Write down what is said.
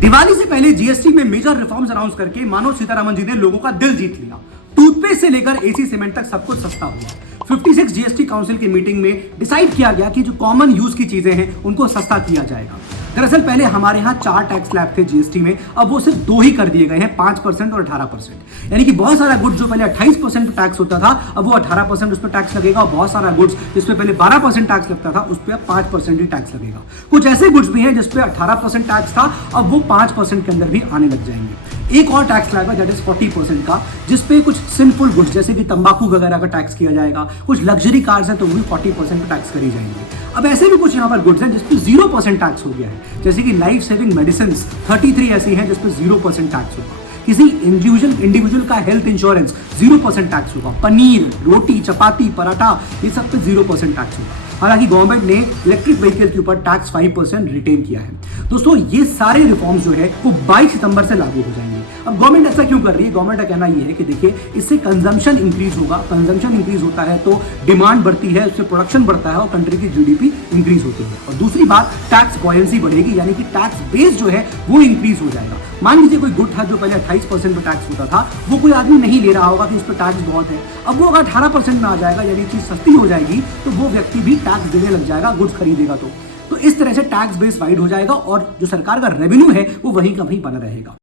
दिवाली से पहले जीएसटी में मेजर रिफॉर्म्स अनाउंस करके मानो सीतारामन जी ने लोगों का दिल जीत लिया। टूथपेस्ट से लेकर एसी सीमेंट तक सब कुछ सस्ता हुआ। 56 जीएसटी काउंसिल की मीटिंग में डिसाइड किया गया कि जो कॉमन यूज की चीजें हैं उनको सस्ता किया जाएगा। दरअसल पहले हमारे यहाँ 4 टैक्स स्लैब थे जीएसटी में, अब वो सिर्फ 2 ही कर दिए गए हैं, 5% और 18%। यानी कि बहुत सारा गुड्स जो पहले 28% टैक्स होता था अब वो 18% उस पर टैक्स लगेगा, और बहुत सारा गुड्स जिसपे पहले 12% टैक्स लगता था उस पर अब 5% ही टैक्स लगेगा। कुछ ऐसे गुड्स भी हैं जिसपे 18% टैक्स था, अब वो 5% के अंदर भी आने लग जाएंगे। एक और टैक्स स्लैब है दैट इज 40% का, जिसपे कुछ सिंपल गुड्स जैसे कि तंबाकू वगैरह का टैक्स किया जाएगा। कुछ लग्जरी कार्स हैं तो वो भी 40% पे टैक्स करी जाएंगे। अब ऐसे भी कुछ यहाँ पर गुड्स हैं जिसपे 0% टैक्स हो गया है, जैसे कि लाइफ सेविंग मेडिसिन 33 ऐसी हैं जिसपे 0% टैक्स होगा। किसी इंडिविजुअल का हेल्थ इंश्योरेंस 0% टैक्स होगा। पनीर, रोटी, चपाती, पराठा, ये सब पे 0% टैक्स होगा। हालांकि गवर्नमेंट ने इलेक्ट्रिक व्हीकल के ऊपर टैक्स 5% रिटेन किया है। दोस्तों ये सारे रिफॉर्म्स जो है वो 22 सितंबर से लागू हो जाएंगे। अब गवर्नमेंट ऐसा क्यों कर रही है? गवर्नमेंट का कहना यह है कि देखिए इससे कंजम्पशन इंक्रीज होगा, कंजम्पशन इंक्रीज होता है तो डिमांड बढ़ती है, उससे प्रोडक्शन बढ़ता है और कंट्री की जीडीपी इंक्रीज होती है। और दूसरी बात, टैक्स बॉयंसी बढ़ेगी, यानी कि टैक्स बेस जो है वो इंक्रीज हो जाएगा। मान लीजिए कोई गुड था जो पहले 28% पे टैक्स होता था, वो कोई आदमी नहीं ले रहा होगा कि इस पर टैक्स बहुत है, अब वो अगर 18% में आ जाएगा यानी चीज सस्ती हो जाएगी तो वो व्यक्ति भी टैक्स देने लग जाएगा गुड्स खरीदेगा तो इस तरह से टैक्स बेस वाइड हो जाएगा और जो सरकार का रेवेन्यू है वो वहीं का वहीं बना रहेगा।